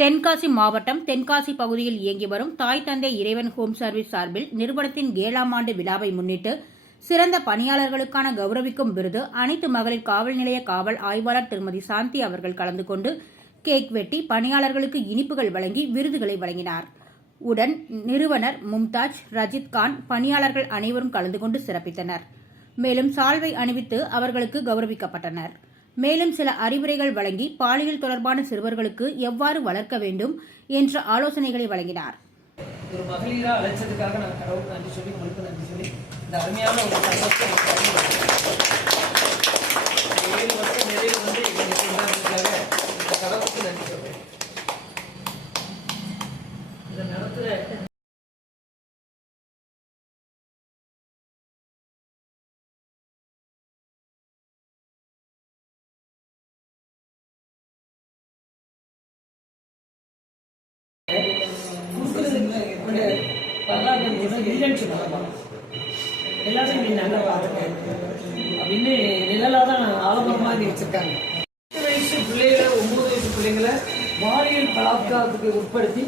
தென்காசி மாவட்டம் தென்காசி பகுதியில் இயங்கி வரும் தாய் தந்தை இறைவன் ஹோம் சர்வீஸ் சார்பில் நிறுவனத்தின் 7ஆம் ஆண்டு விழாவை முன்னிட்டு சிறந்த பணியாளர்களுக்கான கௌரவிக்கும் விருது அனைத்து மகளிர் காவல் நிலைய காவல் ஆய்வாளர் திருமதி சாந்தி அவர்கள் கலந்து கொண்டு கேக் வெட்டி பணியாளர்களுக்கு இனிப்புகள் வழங்கி விருதுகளை வழங்கினார். உடன் நிறுவனர் மும்தாஜ், ரஜித் கான், பணியாளர்கள் அனைவரும் கலந்து கொண்டு சிறப்பித்தனர். மேலும் சால்வை அணிவித்து அவர்களுக்கு கௌரவிக்கப்பட்டனர். மேலும் சில அறிவுரைகள் வழங்கி பாலியல் தொடர்பான சிறுவர்களுக்கு எவ்வாறு வளர்க்க வேண்டும் என்ற ஆலோசனைகளை வழங்கினார். ஒரு மகளிரா அழைச்சதுக்காக நான் கடவுளுக்கு நன்றி சொல்லி உங்களுக்கு நன்றி சொல்லி இந்த அருமையான ஒரு 7 வருஷம் நிறைவு வந்து எங்களுக்கு கொண்டாடுறதுக்காக இந்த கடவுளுக்கு நன்றி சொல்றேன். இதை நடத்துற எல்லாத்தையும் நீ நல்லா பார்த்துக்க அப்படின்னு நிழலாதான் ஆலமரமா வச்சிருக்காங்க. 8 வயசு பிள்ளைகளை 9 வயசு பிள்ளைங்களை பாலியல் பலாத்காரத்துக்கு உட்படுத்தி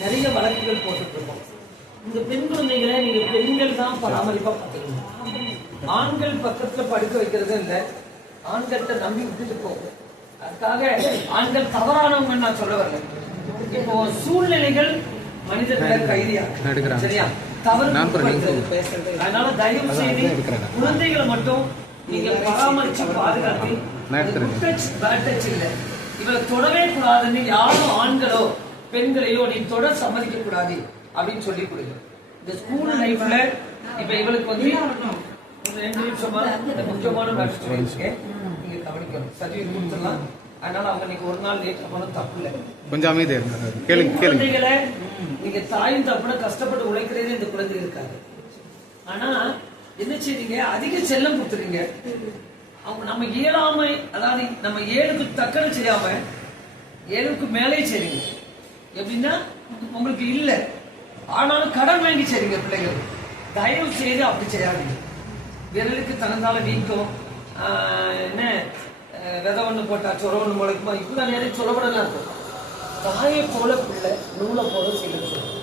நிறைய வழக்குகள் போட்டுட்டு இருக்கோம். இந்த பெண் குழந்தைகளை நீங்க பெண்கள் தான் பராமரிப்பா பார்த்துக்கணும். ஆண்கள் பக்கத்துல படுக்க வைக்கிறது இல்லை, ஆண்கள்கிட்ட நம்பி விட்டுட்டு போகும். அதுக்காக ஆண்கள் தவறானவங்க நான் சொல்ல வரல. இப்போ சூழ்நிலைகள் மனிதர்கள் கைதியா சரியா தவறு. அதனால தயவு செய்து குழந்தைகளை மட்டும் நீங்க பராமரிச்சு பாதுகாத்து இல்ல இவளை தொடவே கூடாதுன்னு யாரும் ஆண்களோ பெண்களையோ நீ தொட சம்மதிக்க கூடாது அப்படின்னு சொல்லி கொடுங்க. இந்த ஸ்கூல் லைஃப்ல இப்ப இவளுக்கு வந்து 2 நிமிஷமா முக்கியமான நீங்க கவனிக்கணும். சர்டிபிகேட் கொடுத்துடலாம். அதனால அவங்க இன்னைக்கு ஒரு நாள் லேட் போனது தப்பு இல்லை. கொஞ்சம் அமைதியா இருக்காங்க. குழந்தைகளை நீங்க தாயும் தப்புன கஷ்டப்பட்டு உழைக்கிறதே இந்த குழந்தை இருக்காது. ஆனா என்ன செய்றீங்க, அதிக செல்லம் கொடுத்துறீங்க. அவங்க நம்ம இயலாமை, அதாவது நம்ம 7க்கு தக்கன செய்யாம 7க்கு மேலே செய்றீங்க. எப்படின்னா உங்களுக்கு இல்ல ஆனாலும் கடன் வாங்கி செய்றீங்க பிள்ளைகள். தயவு செய்து அப்படி செய்யாதீங்க. விரலுக்கு தகுந்தால வீக்கம், என்ன விதை ஒண்ணு போட்டா சொர ஒண்ணு முளைக்குமா, இப்பதான் நிறைய சொல்லப்படலாம் இருக்கும். தாயை போல பிள்ளை நூலை போல செய்ய சொல்லுங்க.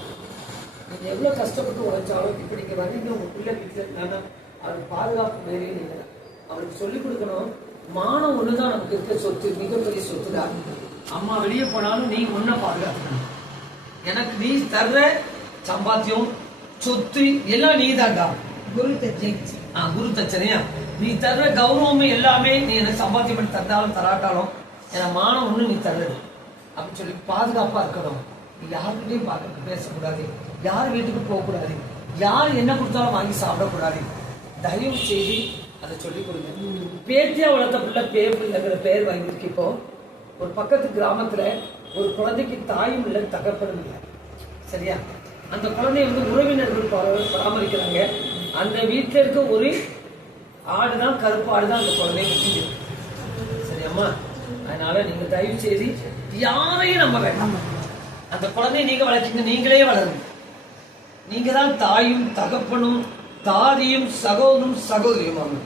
நீங்க எவ்வளவு கஷ்டப்பட்டு உழைச்சாலும் இப்படி இங்க வரீங்க, உங்க பிள்ளை வீட்டுல அவருக்கு பாதுகாப்பு மாரி நீங்க அவருக்கு சொல்லிக் கொடுக்கணும். மானம் ஒண்ணுதான் நமக்கு இருக்க சொத்து, மிகப்பெரிய சொத்துதான். அம்மா வெளியே போனாலும் நீ ஒன்ன பாதுகாக்கணும். எனக்கு நீ தர்ற சம்பாத்தியம் சொத்து எல்லாம் நீ தான்டா. குரு தச்சனையா நீ தர்ற கௌரவமே எல்லாமே நீ எனக்கு சம்பாத்தியம் பண்ணி தந்தாலும் தராட்டாலும் என மானம் ஒண்ணு நீ தர்றது அப்படின்னு சொல்லி பாதுகாப்பா இருக்கணும். நீ யாருக்கிட்டையும் பார்க்க பேசக்கூடாது, யார் வீட்டுக்கு போக கூடாது, யார் என்ன கொடுத்தாலும் வாங்கி சாப்பிடக்கூடாது. தயவு செய்து அதை சொல்லிக் கொடுங்க. பேத்தியா வளர்த்த பிள்ளை பேர் பிள்ளைங்கிற பெயர் வாங்கியிருக்கு. இப்போ ஒரு பக்கத்து கிராமத்துல ஒரு குழந்தைக்கு தாயும் இல்லை தகப்பனும் இல்லை சரியா. அந்த குழந்தைய வந்து உறவினர்கள் பராமரிக்கிறாங்க. அந்த வீட்டுல இருக்க ஒரு ஆடுதான், கருப்பு ஆடுதான் அந்த குழந்தைய குடிக்குது சரியாம்மா. அதனால நீங்க தயவு செய்து யாரையும் நம்ப வேண்டாம். அந்த குழந்தைய நீங்க வளர்க்கீங்க, நீங்களே வளருங்க. நீங்க தான் தாயும் தகப்பனும் தாதியும் சகோதரும் சகோதரியும்.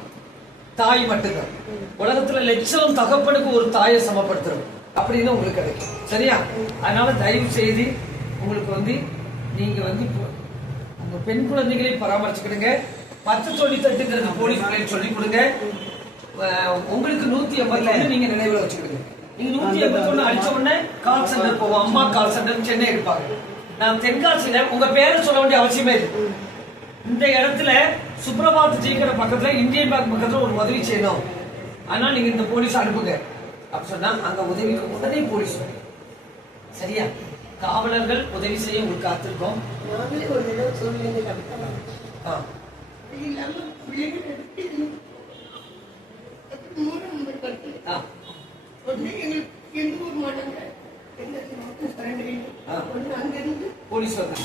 தாய் மட்டும்தான் உலகத்துல லட்சம் தகப்பனுக்கு ஒரு தாயை சமப்படுத்துறோம் அப்படின்னு உங்களுக்கு கிடைக்கும் சரியா. அதனால தயவு செய்து உங்களுக்கு வந்து நீங்க வந்து உங்க பெண் குழந்தைகளையும் பராமரிச்சுக்கிடுங்க. 10 சொல்லி தட்டுங்கிறது போலீஸ் பிள்ளைகள் சொல்லிக் கொடுங்க. உங்களுக்கு 181 நீங்க நினைவுல வச்சுக்கிடுங்க. நீங்க 181 அடிச்ச உடனே கால் சென்டர் போவோம். அம்மா கால் சென்டர் சென்னை இருப்பாங்க. நான் தென்காசியில உங்க பேரை சொல்ல வேண்டிய அவசியமே இல்லை. இந்த இடத்துல சுப்ரபாத் ஜீக்கட பக்கத்துல இந்தியன் பேங்க் பக்கத்துல ஒரு உதவி செய்யணும், அதனால நீங்க இந்த போலீஸ் அனுப்புங்க அப்படி சொன்னா அங்க உதவிக்கு உடனே போலீஸ் சரியா. காவலர்கள் உதவி செய்ய உங்களுக்கு காத்திருக்கோம். போலீஸ் வந்து